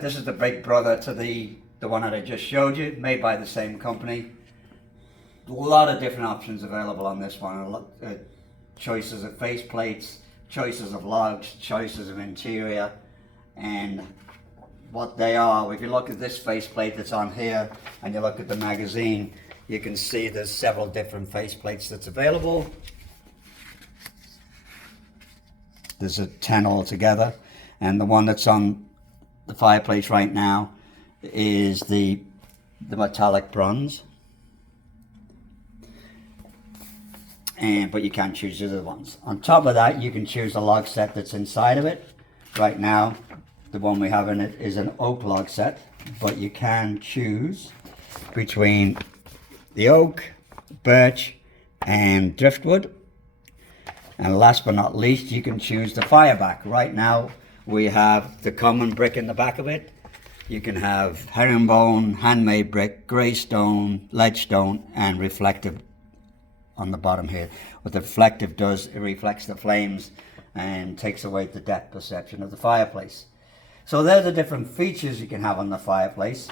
This is the big brother to the one that I just showed you, made by the same company. A lot of different options available on this one. A lot, choices of face plates, choices of lugs, choices of interior, and what they are. If you look at this faceplate that's on here and you look at the magazine, you can see there's several different faceplates that's available. There's 10 altogether, and the one that's on the fireplace right now is the metallic bronze. But you can't choose the other ones. On top of that, you can choose the log set that's inside of it. Right now, the one we have in it is an oak log set, but you can choose between the oak, birch, and driftwood. And last but not least, you can choose the fireback. Right now, we have the common brick in the back of it. You can have herringbone, handmade brick, grey stone, ledgestone, and reflective on the bottom here. What the reflective does, it reflects the flames and takes away the depth perception of the fireplace. So there's the different features you can have on the fireplace.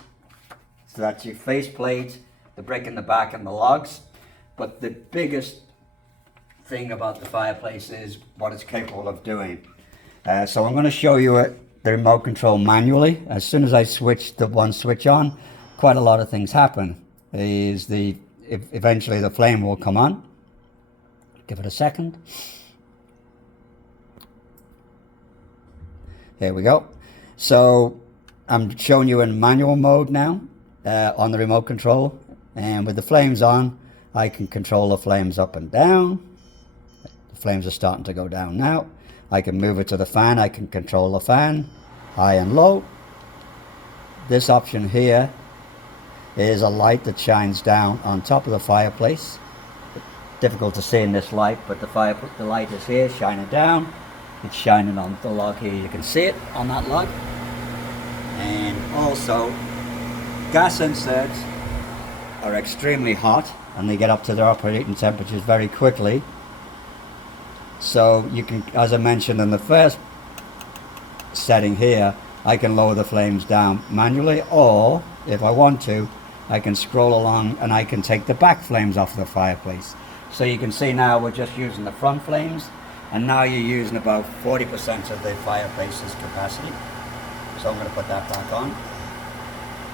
So that's your faceplate, the brick in the back, and the logs. But the biggest thing about the fireplace is what it's capable of doing. So I'm going to show you the remote control manually. As soon as I switch the one switch on, quite a lot of things happen. Eventually the flame will come on. Give it a second. There we go. So I'm showing you in manual mode now on the remote control, and with the flames on, I can control the flames up and down. The flames are starting to go down now. I can move it to the fan. I can control the fan high and low. This option here is a light that shines down on top of the fireplace. Difficult to see in this light, but the light is here shining down. It's shining on the log here. You can see it on that log. And also, gas inserts are extremely hot and they get up to their operating temperatures very quickly. So you can, as I mentioned in the first setting here, I can lower the flames down manually, or if I want to, I can scroll along and I can take the back flames off the fireplace. So you can see now we're just using the front flames, and now you're using about 40% of the fireplace's capacity. So I'm going to put that back on.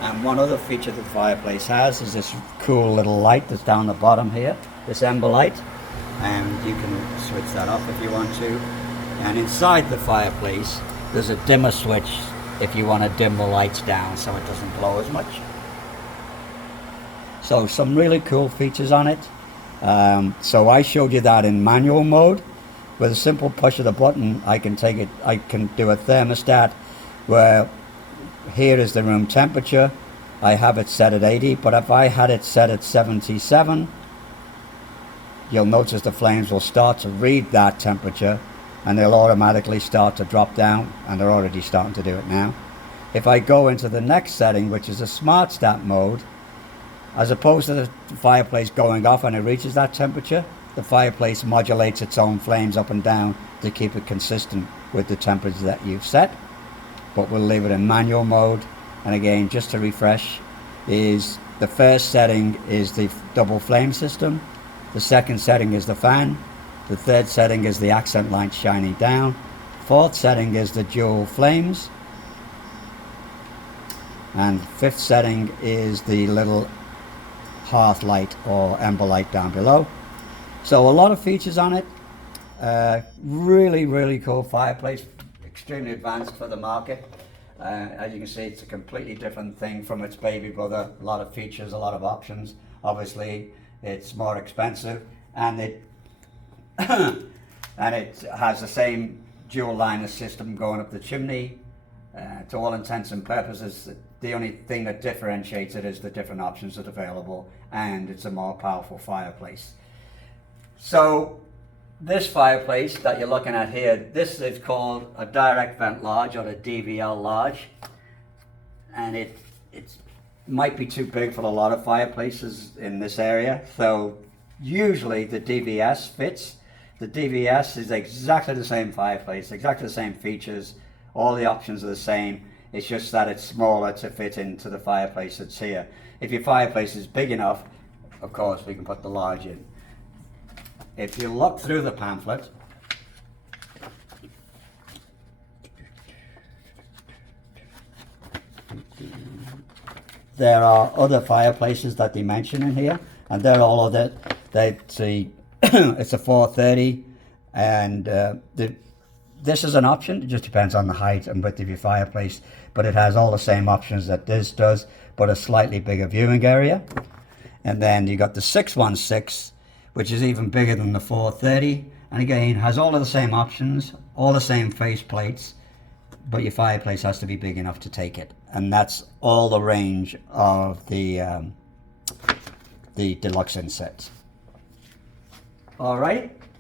And one other feature the fireplace has is this cool little light that's down the bottom here, this ember light. And you can switch that off if you want to. And inside the fireplace, there's a dimmer switch if you want to dim the lights down so it doesn't glow as much. So some really cool features on it. So I showed you that in manual mode. With a simple push of the button, I can do a thermostat where here is the room temperature. I have it set at 80, but if I had it set at 77, you'll notice the flames will start to read that temperature and they'll automatically start to drop down, and they're already starting to do it now. If I go into the next setting, which is a smart start mode, as opposed to the fireplace going off when it reaches that temperature, the fireplace modulates its own flames up and down to keep it consistent with the temperature that you've set. But we'll leave it in manual mode. And again, just to refresh, is the first setting is the double flame system. The second setting is the fan. The third setting is the accent light shining down. Fourth setting is the dual flames. And fifth setting is the little hearth light or ember light down below. So a lot of features on it. Really, really cool fireplace. Extremely advanced for the market. As you can see, it's a completely different thing from its baby brother. A lot of features, a lot of options. Obviously, it's more expensive, and it and it has the same dual liner system going up the chimney. To all intents and purposes, the only thing that differentiates it is the different options that are available, and it's a more powerful fireplace. So this fireplace that you're looking at here, this is called a direct vent large, or a DVL large, and it might be too big for a lot of fireplaces in this area. So usually the DVS fits. The DVS is exactly the same fireplace, exactly the same features, all the options are the same. It's just that it's smaller to fit into the fireplace that's here. If your fireplace is big enough, of course, we can put the large in. If you look through the pamphlet, there are other fireplaces that they mention in here, and they're all of it. They see it's a 430, and this is an option. It just depends on the height and width of your fireplace, but it has all the same options that this does, but a slightly bigger viewing area. And then you got the 616, which is even bigger than the 430, and again has all of the same options, all the same face plates, but your fireplace has to be big enough to take it. And that's all the range of the deluxe insets. All right.